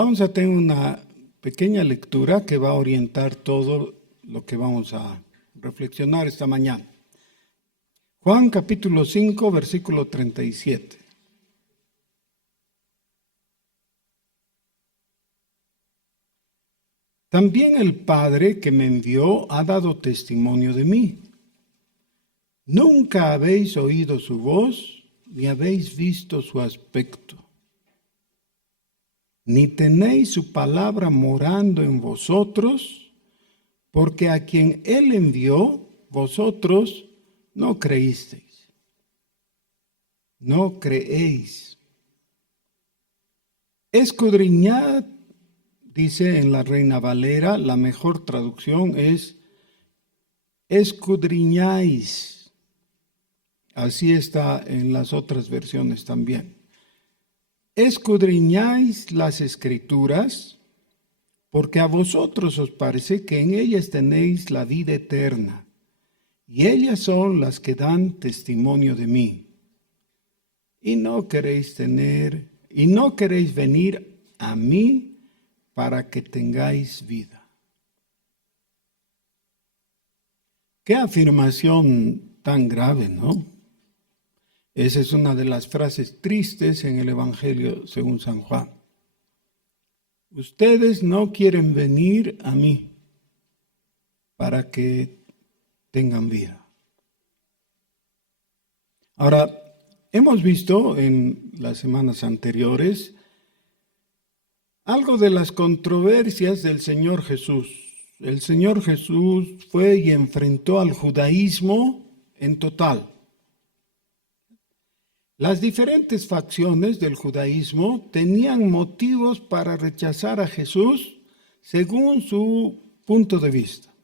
Vamos a tener una pequeña lectura que va a orientar todo lo que vamos a reflexionar esta mañana. Juan capítulo 5, versículo 37. También el Padre que me envió ha dado testimonio de mí. Nunca habéis oído su voz, ni habéis visto su aspecto, ni tenéis su palabra morando en vosotros, porque a quien Él envió, vosotros no creísteis. No creéis. Escudriñad, dice en la Reina Valera, la mejor traducción es escudriñáis. Así está en las otras versiones también. Escudriñáis las Escrituras, porque a vosotros os parece que en ellas tenéis la vida eterna, y ellas son las que dan testimonio de mí. Y no queréis venir a mí para que tengáis vida. Qué afirmación tan grave, ¿no? Esa es una de las frases tristes en el Evangelio según San Juan. Ustedes no quieren venir a mí para que tengan vida. Ahora, hemos visto en las semanas anteriores algo de las controversias del Señor Jesús. El Señor Jesús fue y enfrentó al judaísmo en total. Las diferentes facciones del judaísmo tenían motivos para rechazar a Jesús según su punto de vista.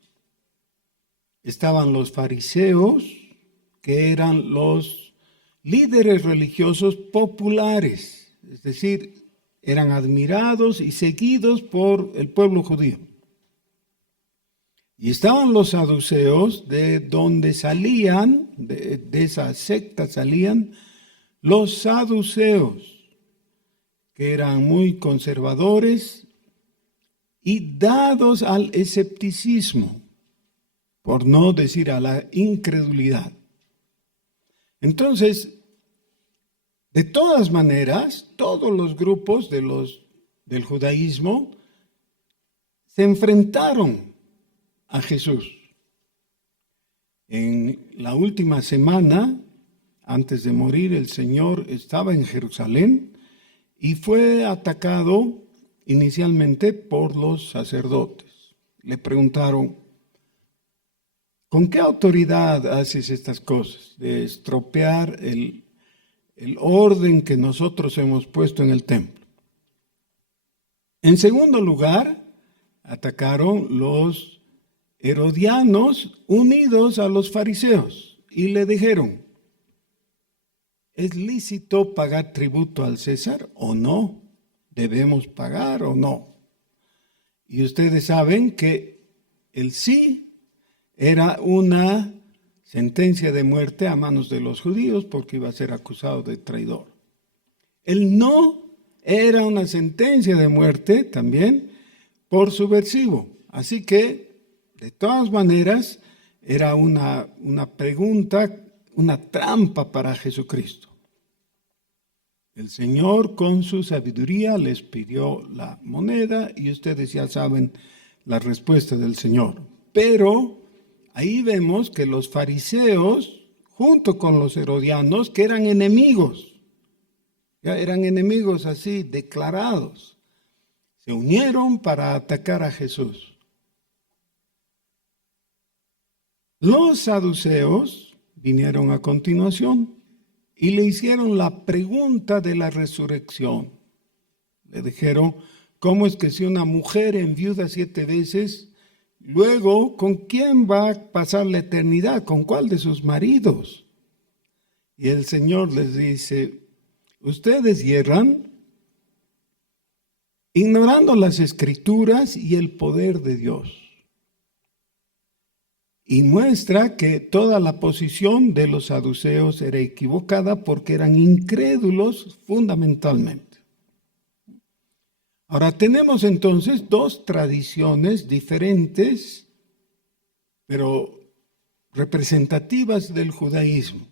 Estaban los fariseos, que eran los líderes religiosos populares, es decir, eran admirados y seguidos por el pueblo judío. Y estaban los saduceos, de donde salían, de esa secta salían los saduceos, que eran muy conservadores y dados al escepticismo, por no decir a la incredulidad. Entonces, de todas maneras, todos los grupos del judaísmo se enfrentaron a Jesús. En la última semana, antes de morir, el Señor estaba en Jerusalén y fue atacado inicialmente por los sacerdotes. Le preguntaron, ¿con qué autoridad haces estas cosas de estropear el orden que nosotros hemos puesto en el templo? En segundo lugar, atacaron los herodianos unidos a los fariseos y le dijeron, ¿es lícito pagar tributo al César o no? ¿Debemos pagar o no? Y ustedes saben que el sí era una sentencia de muerte a manos de los judíos porque iba a ser acusado de traidor. El no era una sentencia de muerte también por subversivo. Así que, de todas maneras, era una pregunta, una trampa para Jesucristo. El Señor con su sabiduría les pidió la moneda y ustedes ya saben la respuesta del Señor. Pero ahí vemos que los fariseos, junto con los herodianos, que eran enemigos, ya eran enemigos así declarados, se unieron para atacar a Jesús. Los saduceos vinieron a continuación y le hicieron la pregunta de la resurrección. Le dijeron, ¿cómo es que si una mujer enviuda 7 veces, luego con quién va a pasar la eternidad? ¿Con cuál de sus maridos? Y el Señor les dice, ustedes hierran ignorando las Escrituras y el poder de Dios. Y muestra que toda la posición de los saduceos era equivocada porque eran incrédulos fundamentalmente. Ahora tenemos entonces dos tradiciones diferentes, pero representativas del judaísmo.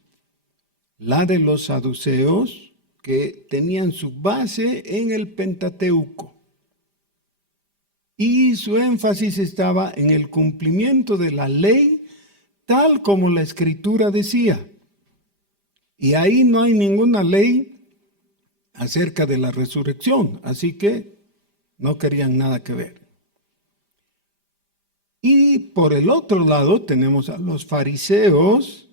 La de los saduceos, que tenían su base en el Pentateuco. Y su énfasis estaba en el cumplimiento de la ley tal como la Escritura decía. Y ahí no hay ninguna ley acerca de la resurrección, así que no querían nada que ver. Y por el otro lado tenemos a los fariseos,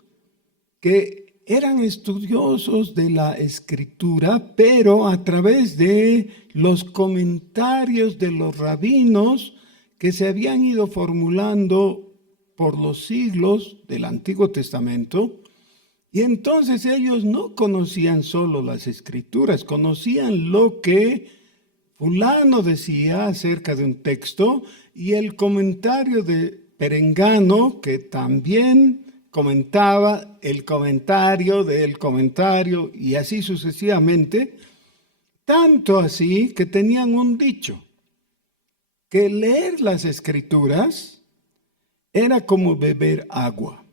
que eran estudiosos de la Escritura, pero a través de los comentarios de los rabinos que se habían ido formulando por los siglos del Antiguo Testamento. Y entonces ellos no conocían solo las Escrituras, conocían lo que fulano decía acerca de un texto y el comentario de Perengano, que también comentaba el comentario del comentario, y así sucesivamente, tanto así que tenían un dicho, que leer las Escrituras era como beber agua.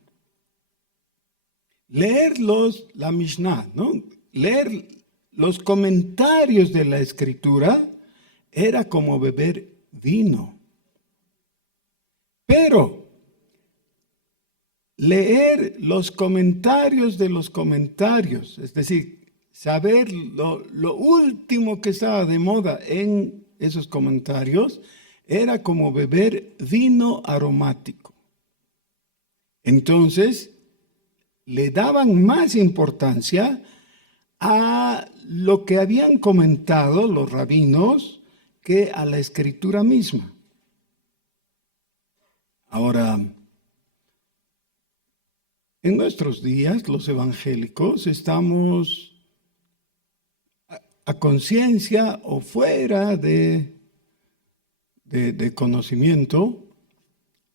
Leer la Mishnah, ¿no? Leer los comentarios de la Escritura era como beber vino. Pero leer los comentarios de los comentarios, es decir, saber lo último que estaba de moda en esos comentarios, era como beber vino aromático. Entonces, le daban más importancia a lo que habían comentado los rabinos que a la Escritura misma. Ahora, en nuestros días, los evangélicos estamos a conciencia o fuera de conocimiento,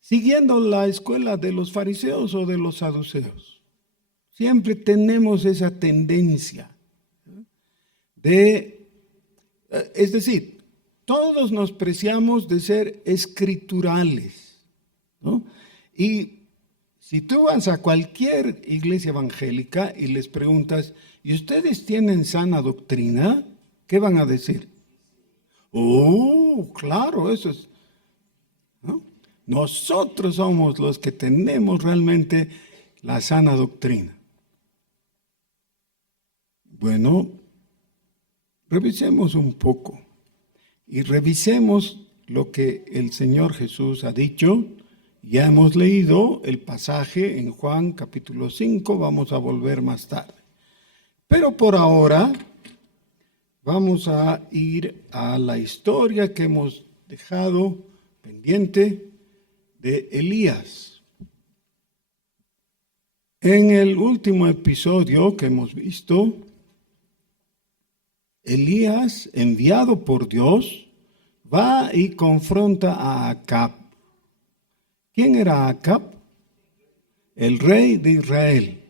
siguiendo la escuela de los fariseos o de los saduceos. Siempre tenemos esa tendencia es decir, todos nos preciamos de ser escriturales, ¿no? Y si tú vas a cualquier iglesia evangélica y les preguntas, ¿y ustedes tienen sana doctrina? ¿Qué van a decir? Oh, claro, eso es, ¿no? Nosotros somos los que tenemos realmente la sana doctrina. Bueno, revisemos un poco y revisemos lo que el Señor Jesús ha dicho. Ya hemos leído el pasaje en Juan capítulo 5, vamos a volver más tarde. Pero por ahora vamos a ir a la historia que hemos dejado pendiente de Elías. En el último episodio que hemos visto, Elías, enviado por Dios, va y confronta a Acab. ¿Quién era Acab? El rey de Israel.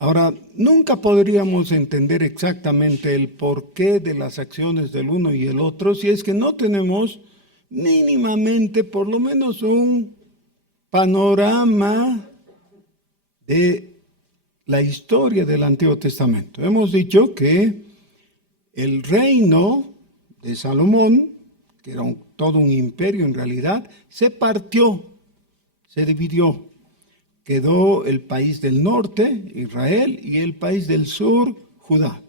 Ahora, nunca podríamos entender exactamente el porqué de las acciones del uno y el otro si es que no tenemos mínimamente por lo menos un panorama de la historia del Antiguo Testamento. Hemos dicho que el reino de Salomón, que era todo un imperio en realidad, se partió, se dividió. Quedó el país del norte, Israel, y el país del sur, Judá.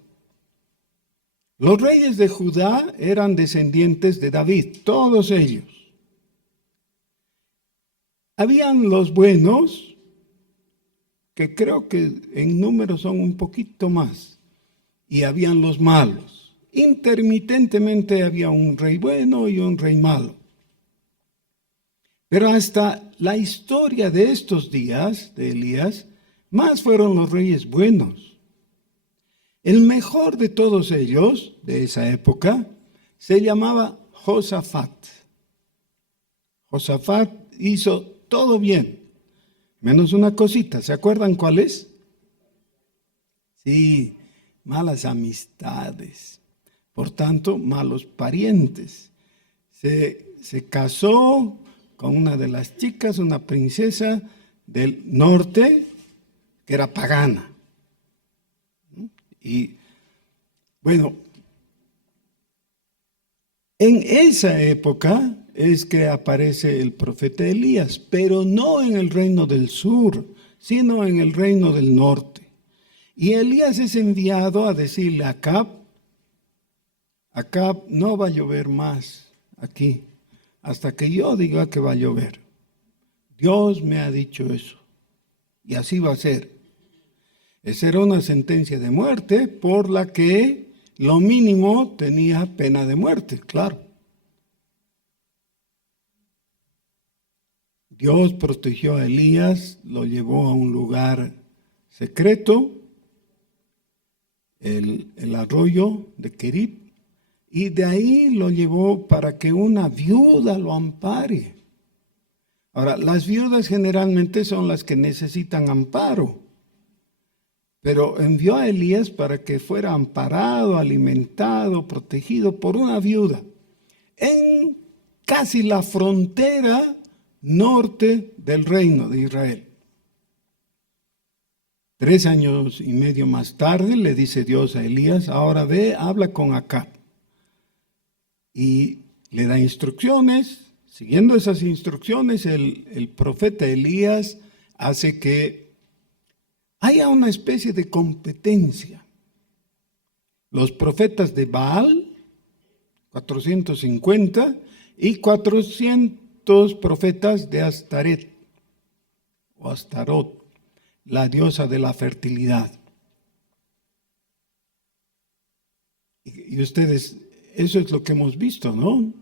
Los reyes de Judá eran descendientes de David, todos ellos. Habían los buenos, que creo que en número son un poquito más, y habían los malos. Intermitentemente había un rey bueno y un rey malo. Pero hasta la historia de estos días de Elías, más fueron los reyes buenos. El mejor de todos ellos, de esa época, se llamaba Josafat. Josafat hizo todo bien, menos una cosita. ¿Se acuerdan cuál es? Sí, malas amistades. por tanto, malos parientes. Se casó con una de las chicas, una princesa del norte, que era pagana. Y bueno, en esa época es que aparece el profeta Elías, pero no en el reino del sur, sino en el reino del norte. Y Elías es enviado a decirle a Acab, no va a llover más aquí, hasta que yo diga que va a llover. Dios me ha dicho eso, y así va a ser. Esa era una sentencia de muerte por la que lo mínimo tenía pena de muerte, claro. Dios protegió a Elías, lo llevó a un lugar secreto, el arroyo de Kerib, y de ahí lo llevó para que una viuda lo ampare. Ahora, las viudas generalmente son las que necesitan amparo, pero envió a Elías para que fuera amparado, alimentado, protegido por una viuda en casi la frontera norte del reino de Israel. 3 años y medio más tarde le dice Dios a Elías, ahora ve, habla con Acab. Y le da instrucciones. Siguiendo esas instrucciones, el profeta Elías hace que haya una especie de competencia. Los profetas de Baal, 450, y 400 profetas de Astaret, o Astarot, la diosa de la fertilidad. Y ustedes, eso es lo que hemos visto, ¿no?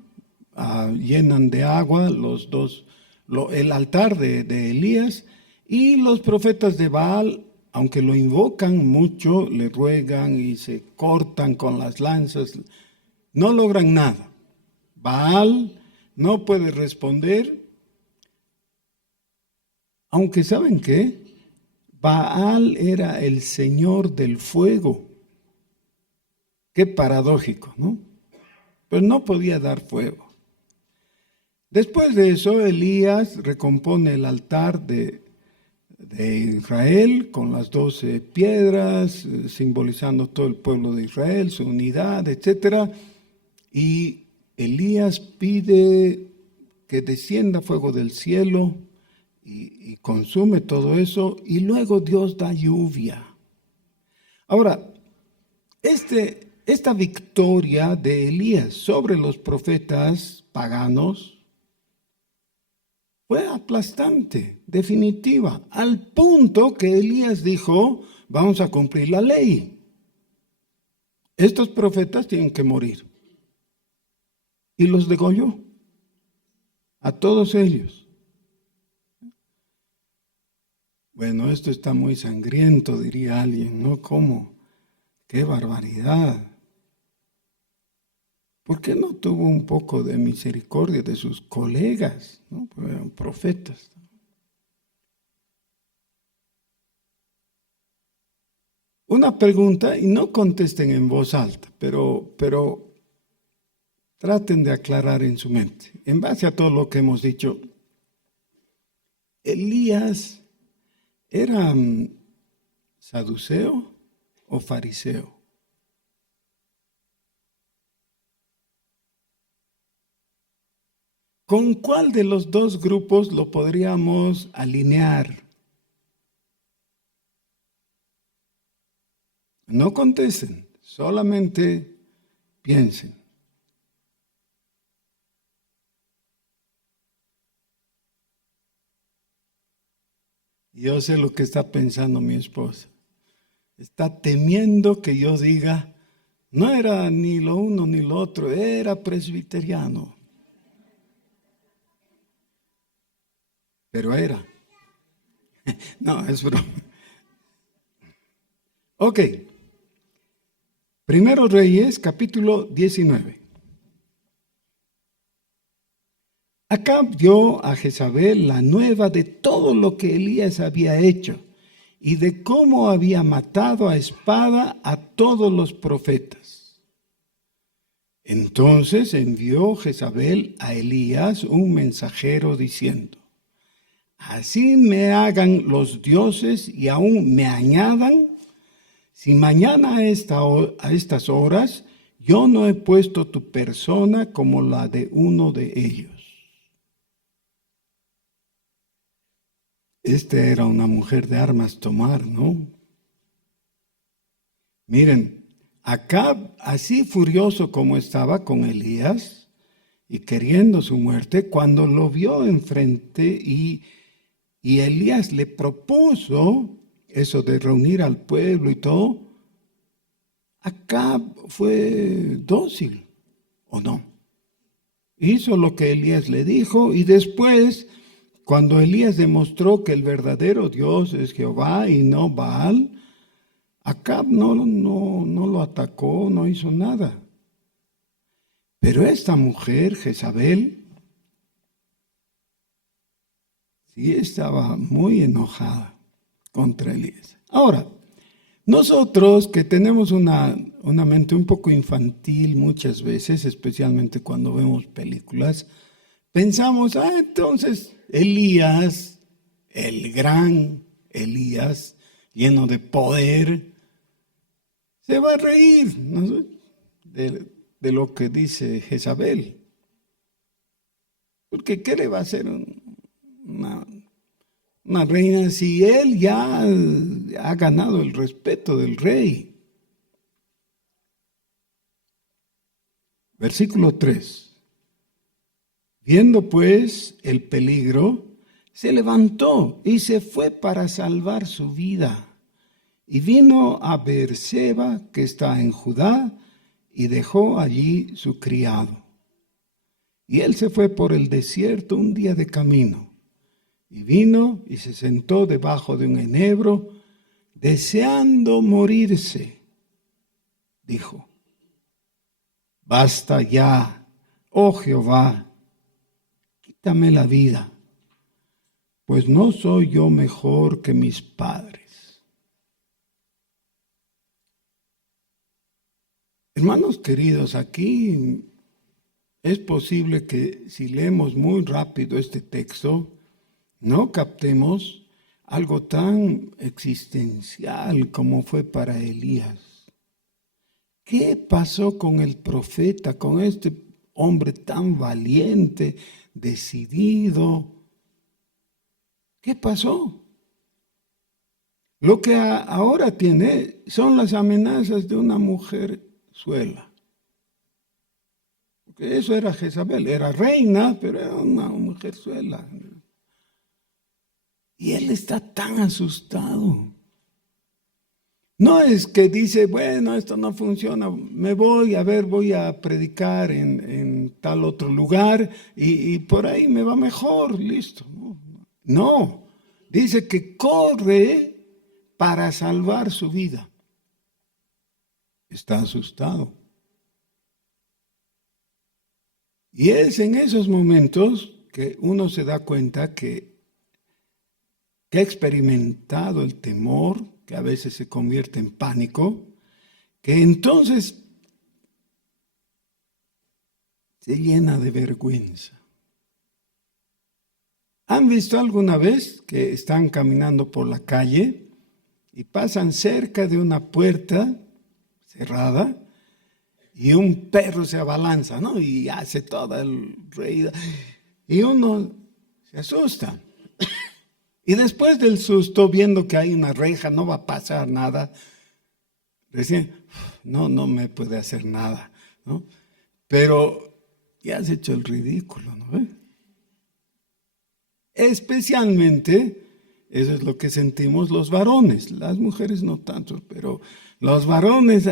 Llenan de agua el altar de Elías, y los profetas de Baal, aunque lo invocan mucho, le ruegan y se cortan con las lanzas, no logran nada. Baal no puede responder, aunque ¿saben qué? Baal era el señor del fuego. Qué paradójico, ¿no? Pero no podía dar fuego. Después de eso, Elías recompone el altar de Israel con las 12 piedras, simbolizando todo el pueblo de Israel, su unidad, etc. Y Elías pide que descienda fuego del cielo y consume todo eso, y luego Dios da lluvia. Ahora, esta victoria de Elías sobre los profetas paganos fue aplastante, definitiva, al punto que Elías dijo, vamos a cumplir la ley. Estos profetas tienen que morir. Y los degolló, a todos ellos. Bueno, esto está muy sangriento, diría alguien, ¿no? ¿Cómo? ¡Qué barbaridad! ¿Por qué no tuvo un poco de misericordia de sus colegas, ¿no? Porque eran profetas. Una pregunta, y no contesten en voz alta, pero traten de aclarar en su mente. En base a todo lo que hemos dicho, ¿Elías era saduceo o fariseo? ¿Con cuál de los dos grupos lo podríamos alinear? No contesten, solamente piensen. Yo sé lo que está pensando mi esposa. Está temiendo que yo diga, no era ni lo uno ni lo otro, era presbiteriano. Pero era. No, es broma. Ok. Primero Reyes, capítulo 19. Acab dio a Jezabel la nueva de todo lo que Elías había hecho y de cómo había matado a espada a todos los profetas. Entonces envió Jezabel a Elías un mensajero diciendo: así me hagan los dioses y aún me añadan, si mañana a estas horas yo no he puesto tu persona como la de uno de ellos. Esta era una mujer de armas tomar, ¿no? Miren, Acab, así furioso como estaba con Elías y queriendo su muerte, cuando lo vio enfrente y Elías le propuso eso de reunir al pueblo y todo, Acab fue dócil, ¿o no? Hizo lo que Elías le dijo y después, cuando Elías demostró que el verdadero Dios es Jehová y no Baal, Acab no lo atacó, no hizo nada. Pero esta mujer, Jezabel, sí estaba muy enojada contra Elías. Ahora, nosotros que tenemos una mente un poco infantil muchas veces, especialmente cuando vemos películas, pensamos, entonces Elías, el gran Elías, lleno de poder, se va a reír, ¿no?, de lo que dice Jezabel. Porque ¿qué le va a hacer una reina si él ya ha ganado el respeto del rey? Versículo 3. Viendo pues el peligro, se levantó y se fue para salvar su vida. Y vino a Beerseba, que está en Judá, y dejó allí su criado. Y él se fue por el desierto un día de camino. Y vino y se sentó debajo de un enebro, deseando morirse. Dijo: basta ya, oh Jehová, quítame la vida, pues no soy yo mejor que mis padres. Hermanos queridos, aquí es posible que si leemos muy rápido este texto, no captemos algo tan existencial como fue para Elías. ¿Qué pasó con el profeta, con este hombre tan valiente, decidido? ¿Qué pasó? Lo que ahora tiene son las amenazas de una mujer suela. Porque eso era Jezabel, era reina, pero era una mujer suela. Y él está tan asustado. No es que dice, bueno, esto no funciona, me voy a predicar en tal otro lugar y por ahí me va mejor, listo. No, dice que corre para salvar su vida. Está asustado. Y es en esos momentos que uno se da cuenta que ha experimentado el temor, que a veces se convierte en pánico, que entonces se llena de vergüenza. ¿Han visto alguna vez que están caminando por la calle y pasan cerca de una puerta cerrada y un perro se abalanza, ¿no?, y hace todo el ruido y uno se asusta? Y después del susto, viendo que hay una reja, no va a pasar nada, recién, no me puede hacer nada, ¿no? Pero ya has hecho el ridículo, ¿no? Especialmente, eso es lo que sentimos los varones, las mujeres no tanto, pero los varones,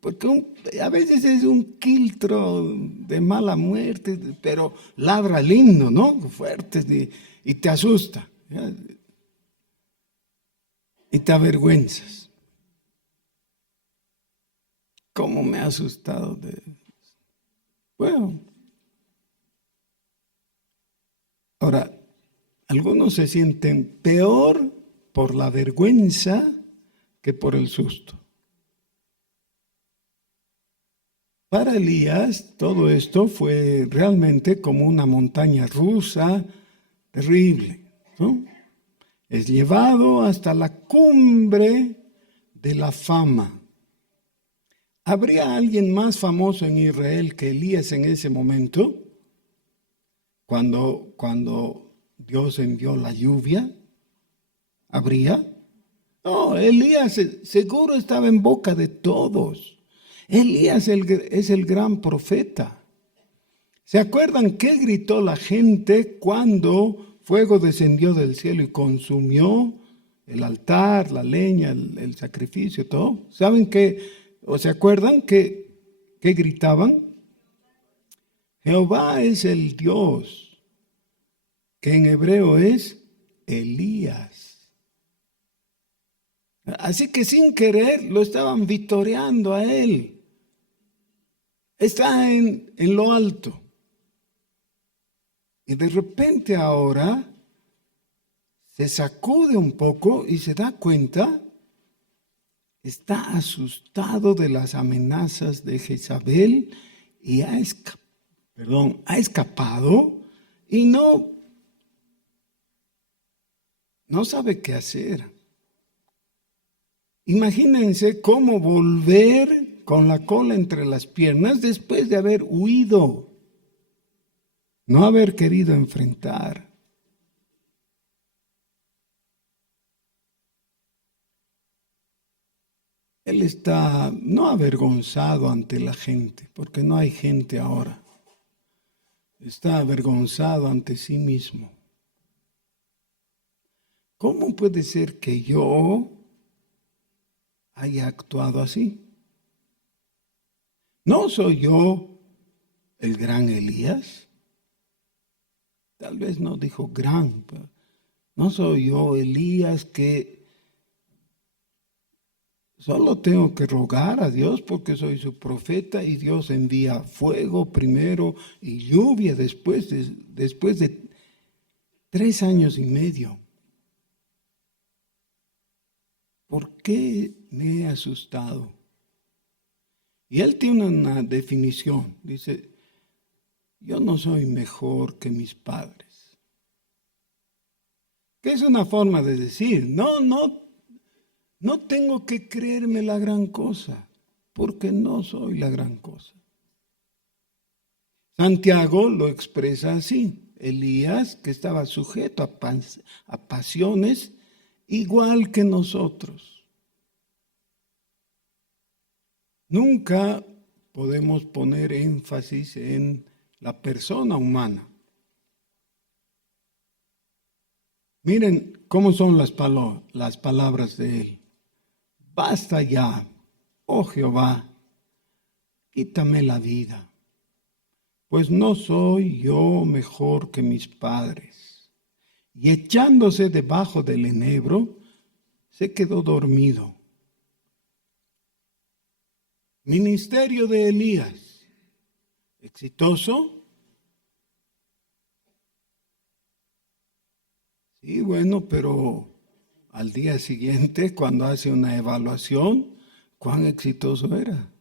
porque a veces es un quiltro de mala muerte, pero ladra lindo, ¿no?, fuerte, y te asusta. Y te avergüenzas. ¿Cómo me ha asustado? Bueno, ahora, algunos se sienten peor por la vergüenza que por el susto. Para Elías, todo esto fue realmente como una montaña rusa terrible, ¿no? Es llevado hasta la cumbre de la fama. ¿Habría alguien más famoso en Israel que Elías en ese momento? Cuando Dios envió la lluvia, ¿habría? No, Elías seguro estaba en boca de todos. Elías es el gran profeta. ¿Se acuerdan qué gritó la gente cuando fuego descendió del cielo y consumió el altar, la leña, el sacrificio, todo? ¿Saben qué? ¿O se acuerdan qué gritaban? Jehová es el Dios, que en hebreo es Elías. Así que sin querer lo estaban vitoreando a él. Está en lo alto. Y de repente ahora se sacude un poco y se da cuenta, está asustado de las amenazas de Jezabel y ha escapado y no sabe qué hacer. Imagínense cómo volver con la cola entre las piernas después de haber huido, no haber querido enfrentar. Él está no avergonzado ante la gente, porque no hay gente ahora. Está avergonzado ante sí mismo. ¿Cómo puede ser que yo haya actuado así? ¿No soy yo el gran Elías? Tal vez no dijo gran, pero no soy yo Elías que solo tengo que rogar a Dios porque soy su profeta y Dios envía fuego primero y lluvia después de 3 años y medio. ¿Por qué me he asustado? Y él tiene una definición. Dice, yo no soy mejor que mis padres. Que es una forma de decir, no tengo que creerme la gran cosa, porque no soy la gran cosa. Santiago lo expresa así. Elías, que estaba sujeto a pasiones, igual que nosotros. Nunca podemos poner énfasis en la persona humana. Miren cómo son las palabras de él. Basta ya, oh Jehová, quítame la vida, pues no soy yo mejor que mis padres. Y echándose debajo del enebro, se quedó dormido. Ministerio de Elías, ¿exitoso? Sí, bueno, pero al día siguiente, cuando hace una evaluación, ¿cuán exitoso era?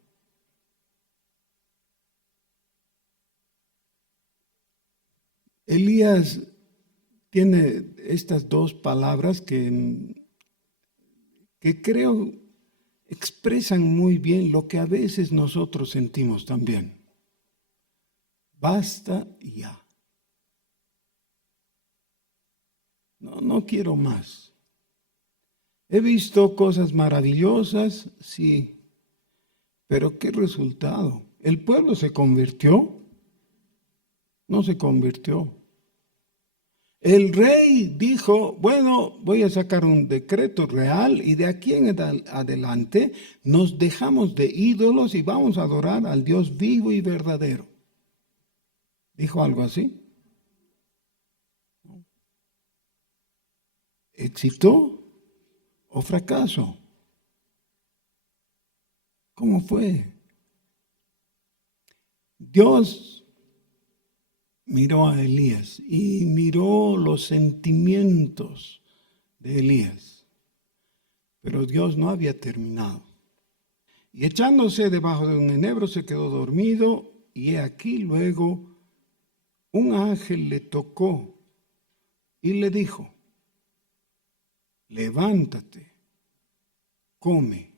Elías tiene estas dos palabras que creo expresan muy bien lo que a veces nosotros sentimos también. Basta ya. No quiero más. He visto cosas maravillosas, sí, pero ¿qué resultado? ¿El pueblo se convirtió? No se convirtió. El rey dijo, bueno, voy a sacar un decreto real y de aquí en adelante nos dejamos de ídolos y vamos a adorar al Dios vivo y verdadero. ¿Dijo algo así? ¿Éxito o fracaso? ¿Cómo fue? Dios miró a Elías y miró los sentimientos de Elías, pero Dios no había terminado. Y echándose debajo de un enebro se quedó dormido, y he aquí luego un ángel le tocó y le dijo: levántate, come.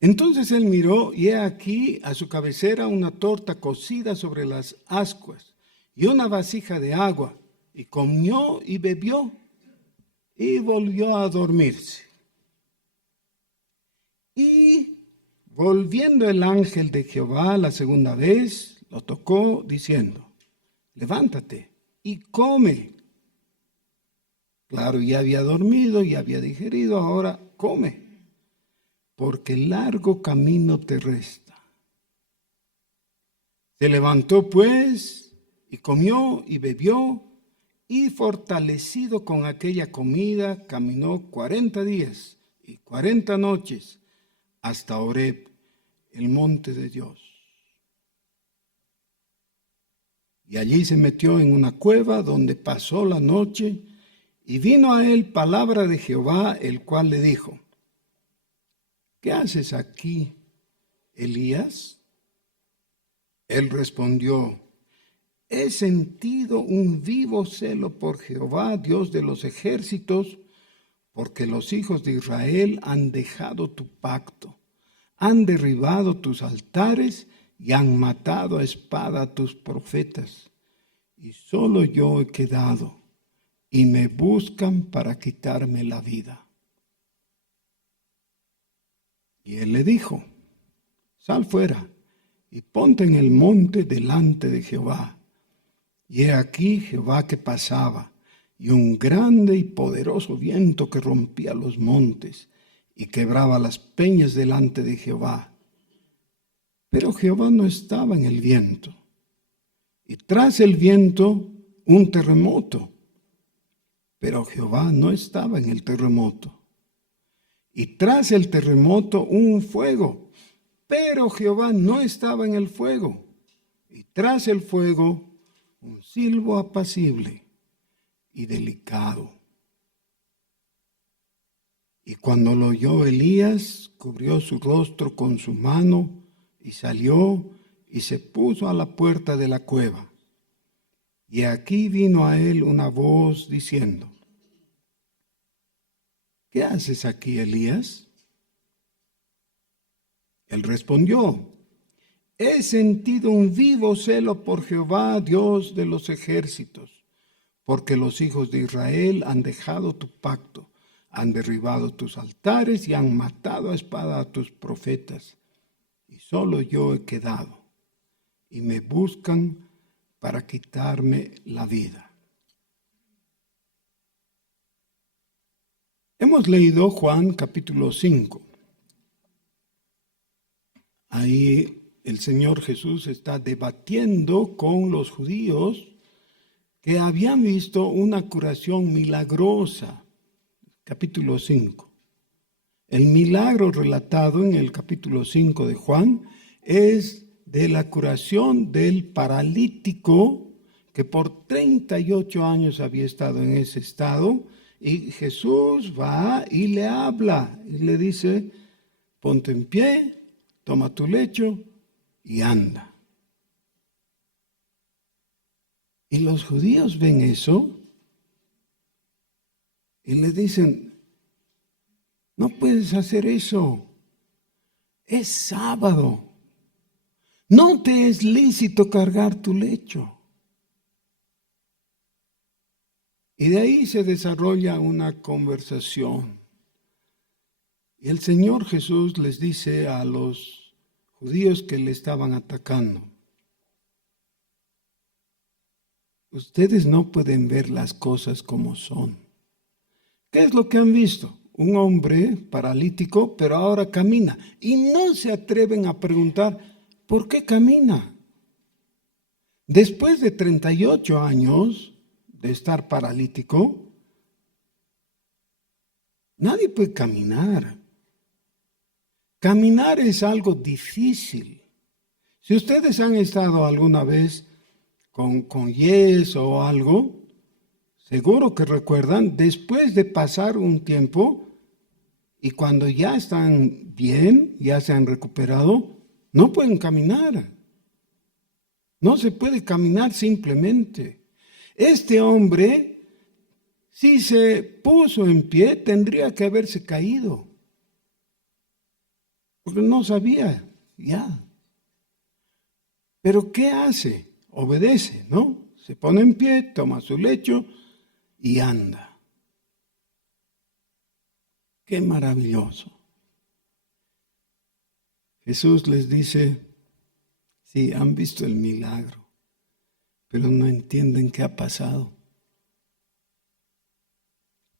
Entonces él miró, y he aquí a su cabecera una torta cocida sobre las ascuas y una vasija de agua, y comió y bebió y volvió a dormirse. Y volviendo el ángel de Jehová la segunda vez, lo tocó diciendo: levántate y come. Claro, ya había dormido, ya había digerido, ahora come, porque largo camino te resta. Se levantó pues y comió y bebió, y fortalecido con aquella comida, caminó 40 días y 40 noches hasta Horeb, el monte de Dios. Y allí se metió en una cueva donde pasó la noche, y vino a él palabra de Jehová, el cual le dijo: ¿qué haces aquí, Elías? Él respondió: he sentido un vivo celo por Jehová, Dios de los ejércitos, porque los hijos de Israel han dejado tu pacto, han derribado tus altares y han matado a espada a tus profetas. Y solo yo he quedado, y me buscan para quitarme la vida. Y él le dijo: sal fuera y ponte en el monte delante de Jehová. Y he aquí Jehová que pasaba, y un grande y poderoso viento que rompía los montes y quebraba las peñas delante de Jehová. Pero Jehová no estaba en el viento. Y tras el viento un terremoto. Pero Jehová no estaba en el terremoto. Y tras el terremoto un fuego. Pero Jehová no estaba en el fuego. Y tras el fuego un silbo apacible y delicado. Y cuando lo oyó Elías, cubrió su rostro con su mano y salió y se puso a la puerta de la cueva. Y aquí vino a él una voz diciendo: ¿qué haces aquí, Elías? Él respondió: he sentido un vivo celo por Jehová, Dios de los ejércitos, porque los hijos de Israel han dejado tu pacto, han derribado tus altares y han matado a espada a tus profetas. Y solo yo he quedado, y me buscan para quitarme la vida. Hemos leído Juan capítulo 5. Ahí el Señor Jesús está debatiendo con los judíos que habían visto una curación milagrosa. Capítulo 5. El milagro relatado en el capítulo 5 de Juan es de la curación del paralítico que por 38 años había estado en ese estado, y Jesús va y le habla y le dice: ponte en pie, toma tu lecho y anda. Y los judíos ven eso y le dicen: no puedes hacer eso, es sábado, no te es lícito cargar tu lecho. Y de ahí se desarrolla una conversación. Y el Señor Jesús les dice a los judíos que le estaban atacando: ustedes no pueden ver las cosas como son. ¿Qué es lo que han visto? Un hombre paralítico, pero ahora camina. Y no se atreven a preguntar: ¿por qué camina? Después de 38 años de estar paralítico, nadie puede caminar. Caminar es algo difícil. Si ustedes han estado alguna vez con yeso o algo, seguro que recuerdan, después de pasar un tiempo y cuando ya están bien, ya se han recuperado, no pueden caminar. No se puede caminar simplemente. Este hombre, si se puso en pie, tendría que haberse caído, porque no sabía ya. Pero ¿qué hace? Obedece, ¿no? Se pone en pie, toma su lecho y anda. Qué maravilloso. Jesús les dice, sí, han visto el milagro, pero no entienden qué ha pasado.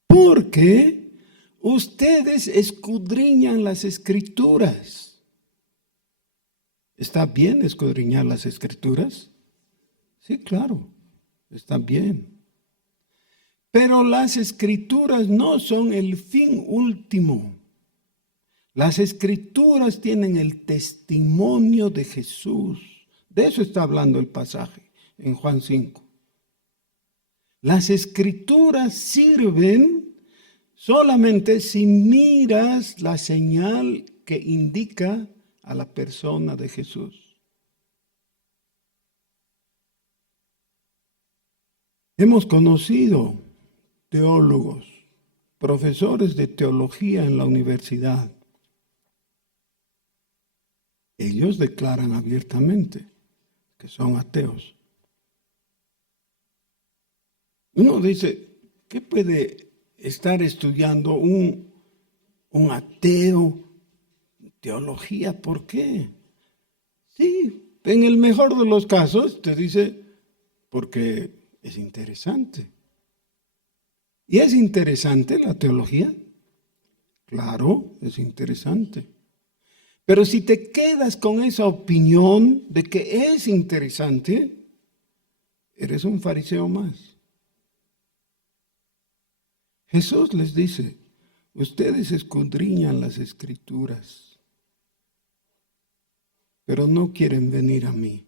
Porque ustedes escudriñan las Escrituras. ¿Está bien escudriñar las Escrituras? Sí, claro, está bien. Pero las Escrituras no son el fin último. Las Escrituras tienen el testimonio de Jesús. De eso está hablando el pasaje en Juan 5. Las Escrituras sirven solamente si miras la señal que indica a la persona de Jesús. Hemos conocido teólogos, profesores de teología en la universidad. Ellos declaran abiertamente que son ateos. Uno dice, ¿qué puede estar estudiando un ateo teología? ¿Por qué? Sí, en el mejor de los casos te dice, porque es interesante. ¿Y es interesante la teología? Claro, es interesante. Pero si te quedas con esa opinión de que es interesante, eres un fariseo más. Jesús les dice, ustedes escudriñan las Escrituras, pero no quieren venir a mí.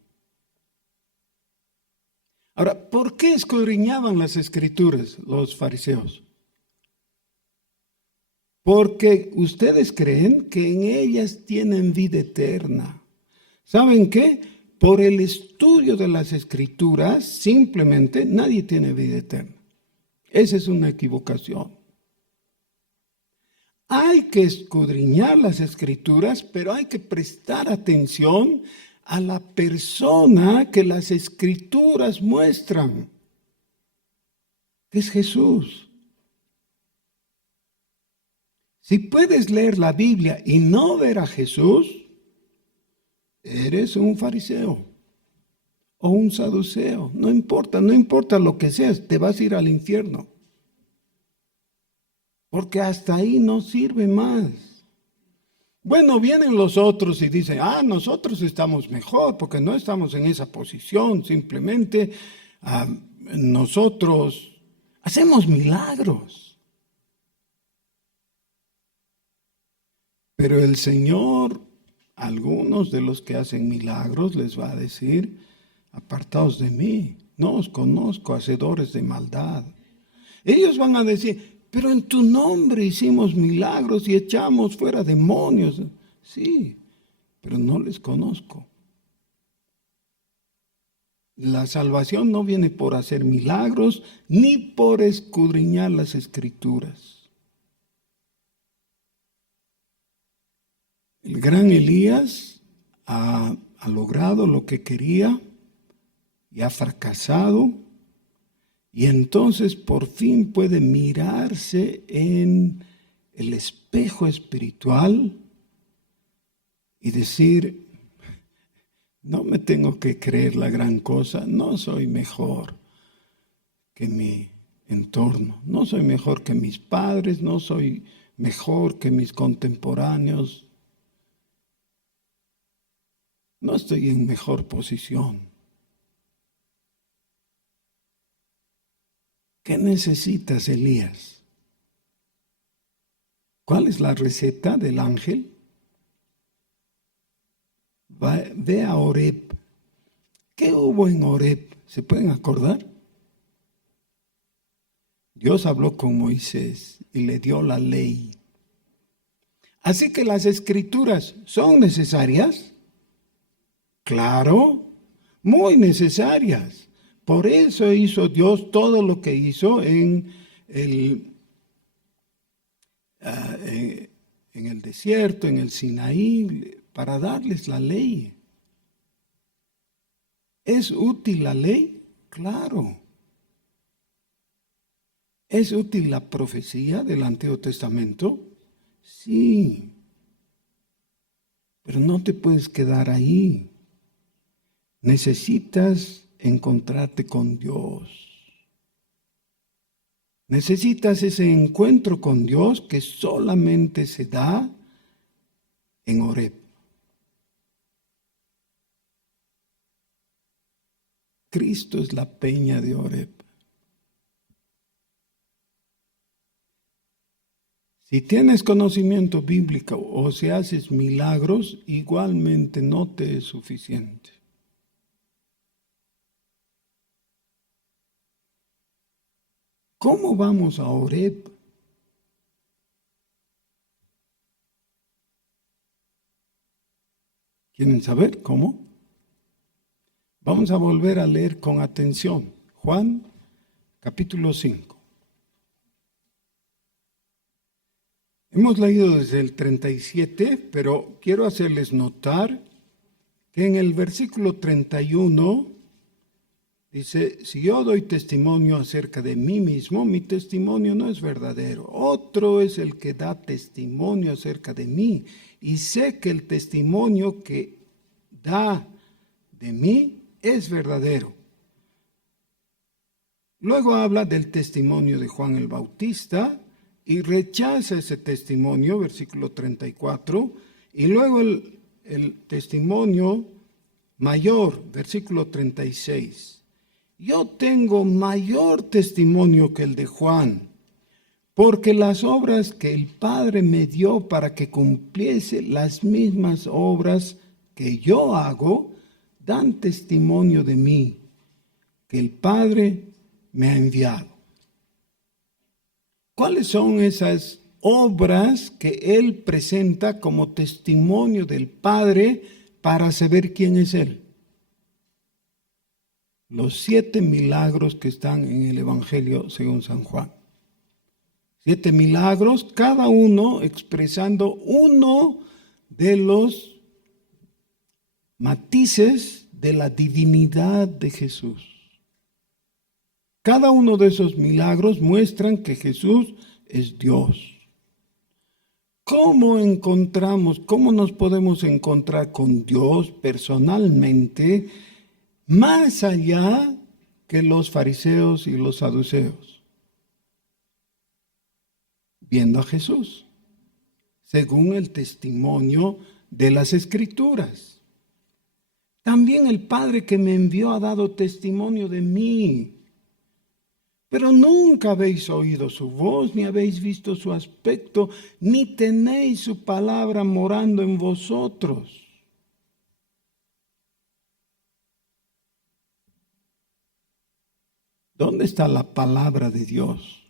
Ahora, ¿por qué escudriñaban las Escrituras los fariseos? Porque ustedes creen que en ellas tienen vida eterna. ¿Saben qué? Por el estudio de las Escrituras, simplemente nadie tiene vida eterna. Esa es una equivocación. Hay que escudriñar las Escrituras, pero hay que prestar atención a la persona que las Escrituras muestran, que es Jesús. Si puedes leer la Biblia y no ver a Jesús, eres un fariseo o un saduceo. No importa lo que seas, te vas a ir al infierno. Porque hasta ahí no sirve más. Bueno, vienen los otros y dicen, nosotros estamos mejor porque no estamos en esa posición, simplemente nosotros hacemos milagros. Pero el Señor, algunos de los que hacen milagros, les va a decir, apartaos de mí, no os conozco, hacedores de maldad. Ellos van a decir, pero en tu nombre hicimos milagros y echamos fuera demonios. Sí, pero no les conozco. La salvación no viene por hacer milagros ni por escudriñar las Escrituras. El gran Elías ha logrado lo que quería y ha fracasado, y entonces por fin puede mirarse en el espejo espiritual y decir, no me tengo que creer la gran cosa, no soy mejor que mi entorno, no soy mejor que mis padres, no soy mejor que mis contemporáneos. No estoy en mejor posición. ¿Qué necesitas, Elías? ¿Cuál es la receta del ángel? Ve a Horeb. ¿Qué hubo en Horeb? ¿Se pueden acordar? Dios habló con Moisés y le dio la ley. Así que las escrituras son necesarias. Claro, muy necesarias. Por eso hizo Dios todo lo que hizo en el desierto, en el Sinaí, para darles la ley. ¿Es útil la ley? Claro. ¿Es útil la profecía del Antiguo Testamento? Sí. Pero no te puedes quedar ahí. Necesitas encontrarte con Dios. Necesitas ese encuentro con Dios que solamente se da en Horeb. Cristo es la peña de Horeb. Si tienes conocimiento bíblico o si haces milagros, igualmente no te es suficiente. ¿Cómo vamos a Horeb? ¿Quieren saber cómo? Vamos a volver a leer con atención. Juan, capítulo 5. Hemos leído desde el 37, pero quiero hacerles notar que en el versículo 31 dice, si yo doy testimonio acerca de mí mismo, mi testimonio no es verdadero. Otro es el que da testimonio acerca de mí. Y sé que el testimonio que da de mí es verdadero. Luego habla del testimonio de Juan el Bautista y rechaza ese testimonio, versículo 34, y luego el testimonio mayor, versículo 36. Yo tengo mayor testimonio que el de Juan, porque las obras que el Padre me dio para que cumpliese las mismas obras que yo hago, dan testimonio de mí, que el Padre me ha enviado. ¿Cuáles son esas obras que Él presenta como testimonio del Padre para saber quién es Él? Los 7 milagros que están en el Evangelio según San Juan. 7 milagros, cada uno expresando uno de los matices de la divinidad de Jesús. Cada uno de esos milagros muestran que Jesús es Dios. ¿Cómo nos podemos encontrar con Dios personalmente más allá que los fariseos y los saduceos? Viendo a Jesús, según el testimonio de las Escrituras. También el Padre que me envió ha dado testimonio de mí. Pero nunca habéis oído su voz, ni habéis visto su aspecto, ni tenéis su palabra morando en vosotros. ¿Dónde está la palabra de Dios?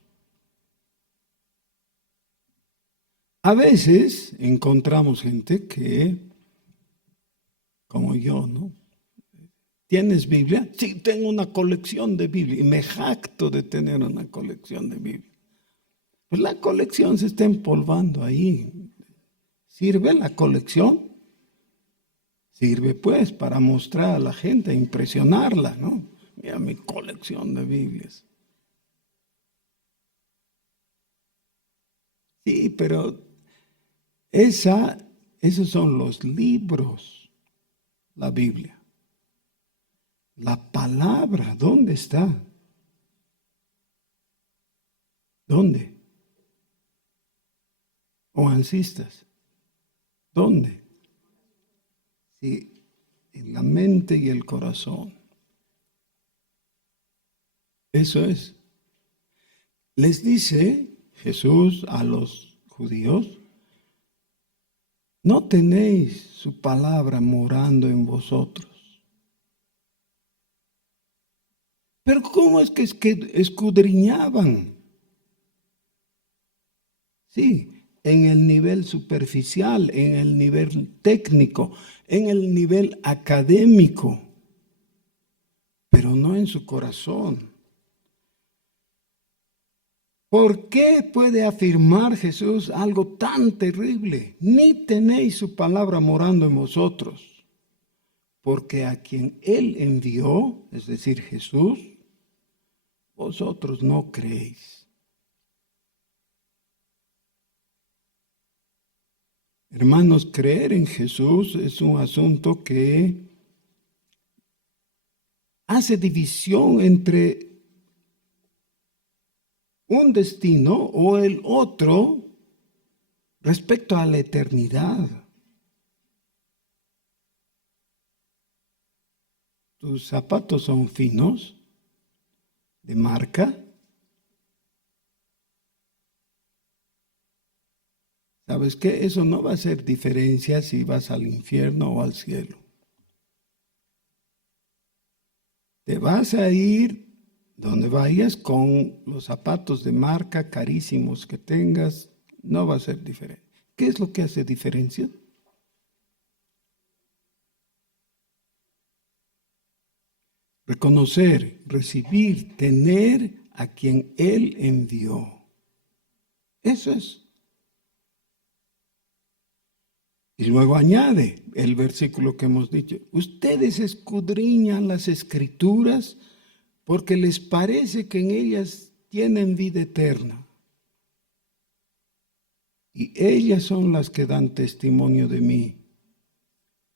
A veces encontramos gente que, como yo, ¿no? ¿Tienes Biblia? Sí, tengo una colección de Biblia y me jacto de tener una colección de Biblia. Pues la colección se está empolvando ahí. ¿Sirve la colección? Sirve pues para mostrar a la gente, impresionarla, ¿no? Mira mi colección de Biblias. Sí, pero esos son los libros, la Biblia. La palabra, ¿dónde está? ¿Dónde? Oancistas, ¿dónde? Sí, en la mente y el corazón. Eso es. Les dice Jesús a los judíos, no tenéis su palabra morando en vosotros. Pero ¿cómo es que escudriñaban? Sí, en el nivel superficial, en el nivel técnico, en el nivel académico, pero no en su corazón. ¿Por qué puede afirmar Jesús algo tan terrible? Ni tenéis su palabra morando en vosotros, porque a quien Él envió, es decir, Jesús, vosotros no creéis. Hermanos, creer en Jesús es un asunto que hace división entre un destino o el otro respecto a la eternidad. ¿Tus zapatos son finos, de marca? ¿Sabes qué? Eso no va a hacer diferencia si vas al infierno o al cielo. Te vas a ir donde vayas con los zapatos de marca carísimos que tengas, no va a ser diferente. ¿Qué es lo que hace diferencia? Reconocer, recibir, tener a quien Él envió. Eso es. Y luego añade el versículo que hemos dicho. Ustedes escudriñan las Escrituras porque les parece que en ellas tienen vida eterna. Y ellas son las que dan testimonio de mí.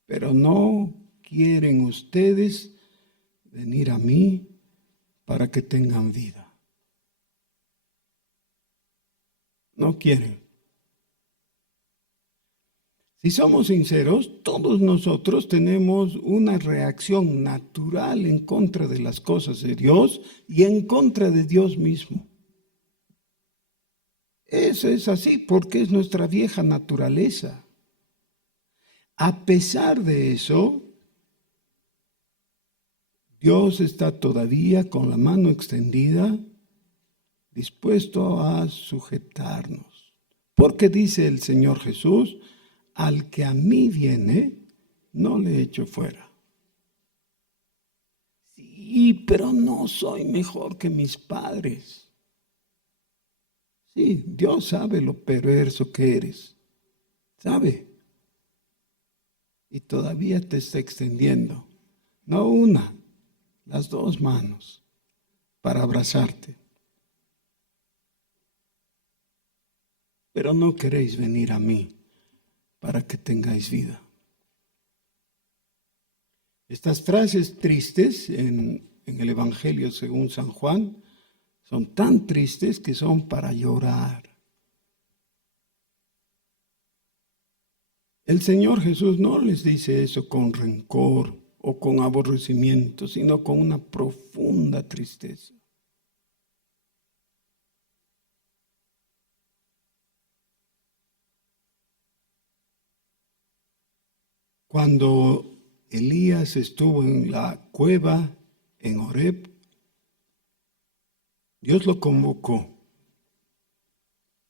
Pero no quieren ustedes venir a mí para que tengan vida. No quieren. Si somos sinceros, todos nosotros tenemos una reacción natural en contra de las cosas de Dios y en contra de Dios mismo. Eso es así porque es nuestra vieja naturaleza. A pesar de eso, Dios está todavía con la mano extendida, dispuesto a sujetarnos. Porque dice el Señor Jesús, al que a mí viene, no le echo fuera. Sí, pero no soy mejor que mis padres. Sí, Dios sabe lo perverso que eres. Sabe. Y todavía te está extendiendo. No una, las dos manos para abrazarte. Pero no queréis venir a mí para que tengáis vida. Estas frases tristes en el Evangelio según San Juan son tan tristes que son para llorar. El Señor Jesús no les dice eso con rencor o con aborrecimiento, sino con una profunda tristeza. Cuando Elías estuvo en la cueva en Horeb, Dios lo convocó.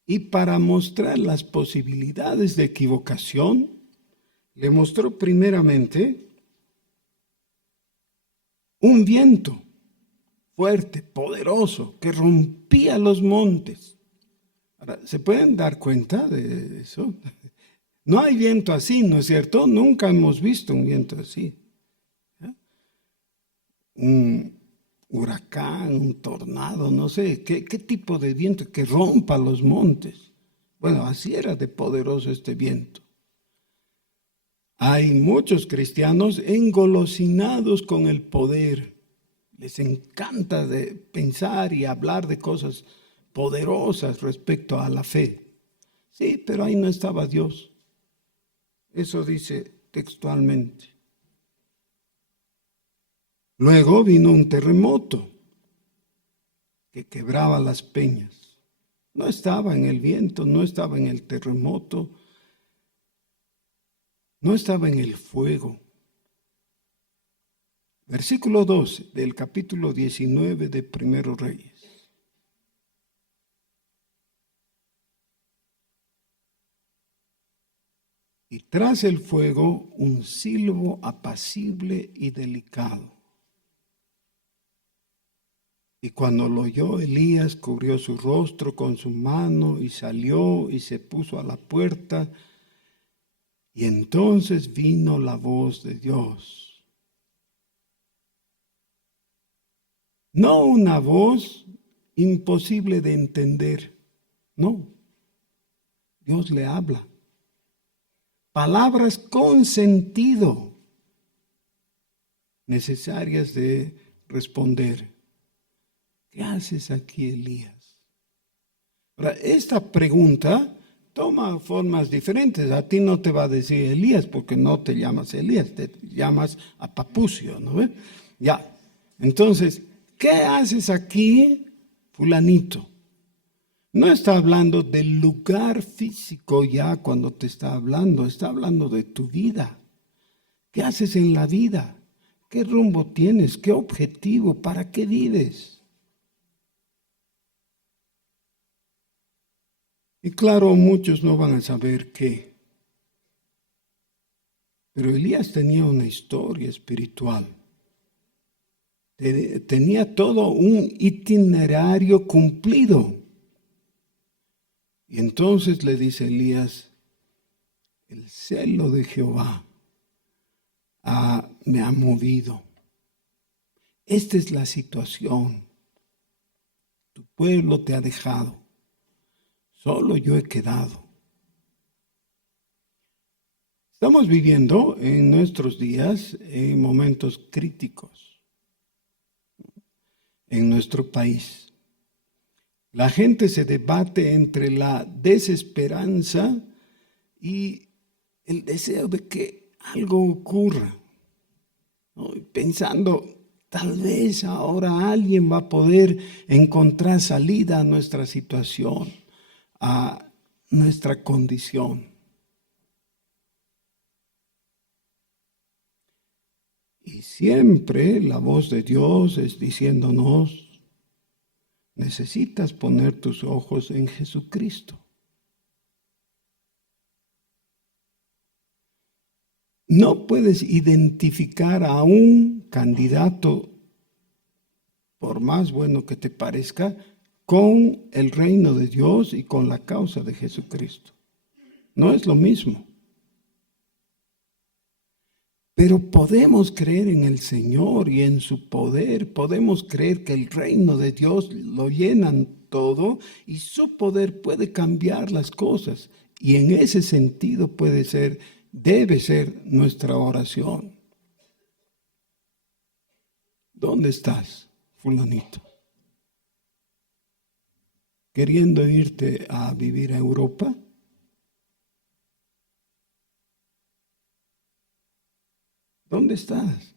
Y para mostrar las posibilidades de equivocación, le mostró primeramente un viento fuerte, poderoso, que rompía los montes. Ahora, ¿se pueden dar cuenta de eso? No hay viento así, ¿no es cierto? Nunca hemos visto un viento así. Un huracán, un tornado, no sé, ¿qué tipo de viento que rompa los montes? Bueno, así era de poderoso este viento. Hay muchos cristianos engolosinados con el poder. Les encanta de pensar y hablar de cosas poderosas respecto a la fe. Sí, pero ahí no estaba Dios. Eso dice textualmente. Luego vino un terremoto que quebraba las peñas. No estaba en el viento, no estaba en el terremoto, no estaba en el fuego. Versículo 12 del capítulo 19 de Primero Reyes. y tras el fuego un silbo apacible y delicado. Y cuando lo oyó Elías, cubrió su rostro con su mano y salió y se puso a la puerta. Y entonces vino la voz de Dios. No una voz imposible de entender, no. Dios le habla. Palabras con sentido, necesarias de responder. ¿Qué haces aquí, Elías? Ahora, esta pregunta toma formas diferentes. A ti no te va a decir Elías porque no te llamas Elías, te llamas a Papucio, ¿no ves? Ya. Entonces, ¿qué haces aquí, fulanito? No está hablando del lugar físico ya cuando te está hablando de tu vida. ¿Qué haces en la vida? ¿Qué rumbo tienes? ¿Qué objetivo? ¿Para qué vives? Y claro, muchos no van a saber qué. Pero Elías tenía una historia espiritual. Tenía todo un itinerario cumplido. Y entonces le dice Elías, el celo de Jehová me ha movido. Esta es la situación. Tu pueblo te ha dejado. Solo yo he quedado. Estamos viviendo en nuestros días en momentos críticos en nuestro país. La gente se debate entre la desesperanza y el deseo de que algo ocurra, ¿no? Pensando, tal vez ahora alguien va a poder encontrar salida a nuestra situación, a nuestra condición. Y siempre la voz de Dios es diciéndonos, necesitas poner tus ojos en Jesucristo. No puedes identificar a un candidato, por más bueno que te parezca, con el reino de Dios y con la causa de Jesucristo. No es lo mismo. Pero podemos creer en el Señor y en su poder. Podemos creer que el reino de Dios lo llenan todo y su poder puede cambiar las cosas. Y en ese sentido debe ser nuestra oración. ¿Dónde estás, fulanito? ¿Queriendo irte a vivir a Europa? ¿Dónde estás?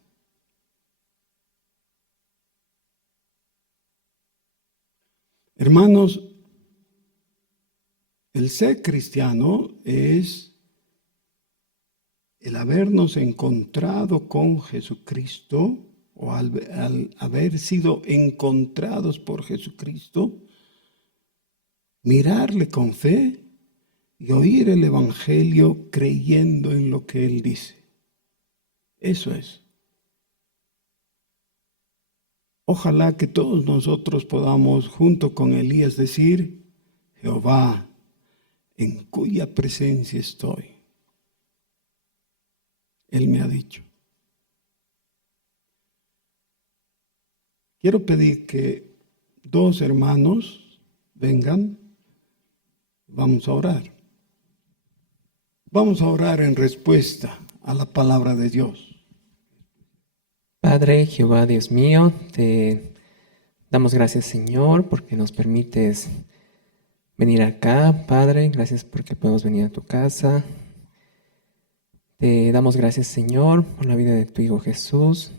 Hermanos, el ser cristiano es el habernos encontrado con Jesucristo o al haber sido encontrados por Jesucristo, mirarle con fe y oír el Evangelio creyendo en lo que Él dice. Eso es. Ojalá que todos nosotros podamos, junto con Elías, decir, Jehová, en cuya presencia estoy. Él me ha dicho. Quiero pedir que 2 hermanos vengan. Vamos a orar. Vamos a orar en respuesta a la palabra de Dios. Padre, Jehová, Dios mío, te damos gracias, Señor, porque nos permites venir acá, Padre. Gracias porque podemos venir a tu casa. Te damos gracias, Señor, por la vida de tu Hijo Jesús,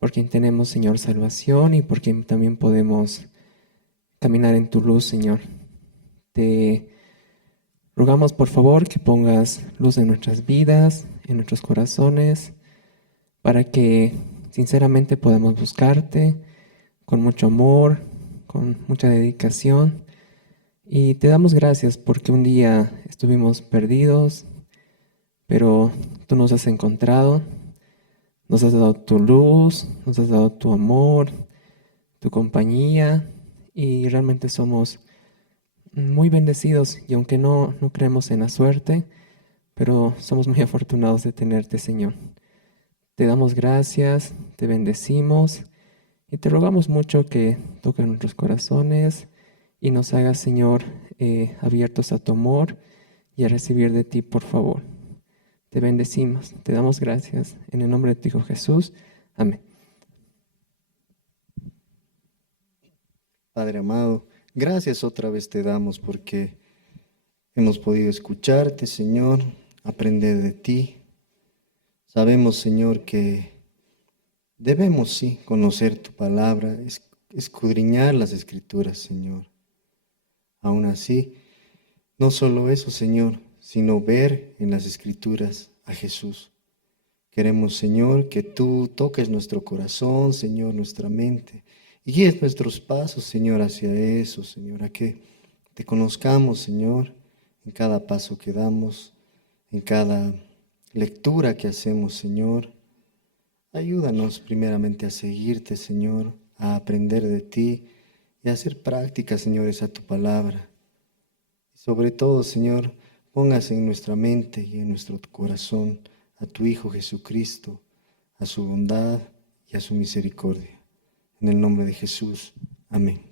por quien tenemos, Señor, salvación y por quien también podemos caminar en tu luz, Señor. Te rogamos, por favor, que pongas luz en nuestras vidas, en nuestros corazones, para que sinceramente podamos buscarte con mucho amor, con mucha dedicación. Y te damos gracias porque un día estuvimos perdidos, pero tú nos has encontrado, nos has dado tu luz, nos has dado tu amor, tu compañía, y realmente somos muy bendecidos, y aunque no creemos en la suerte, pero somos muy afortunados de tenerte, Señor. Te damos gracias, te bendecimos y te rogamos mucho que toques nuestros corazones y nos hagas, Señor, abiertos a tu amor y a recibir de ti, por favor. Te bendecimos, te damos gracias. En el nombre de tu Hijo Jesús. Amén. Padre amado, gracias otra vez te damos porque hemos podido escucharte, Señor, aprender de ti. Sabemos, Señor, que debemos, sí, conocer tu palabra, escudriñar las Escrituras, Señor. Aún así, no solo eso, Señor, sino ver en las Escrituras a Jesús. Queremos, Señor, que tú toques nuestro corazón, Señor, nuestra mente, y guíes nuestros pasos, Señor, hacia eso, Señor, a que te conozcamos, Señor, en cada paso que damos, en cada lectura que hacemos, Señor. Ayúdanos primeramente a seguirte, Señor, a aprender de ti y a hacer práctica, Señor, esa tu palabra. Y sobre todo, Señor, pongas en nuestra mente y en nuestro corazón a tu Hijo Jesucristo, a su bondad y a su misericordia. En el nombre de Jesús. Amén.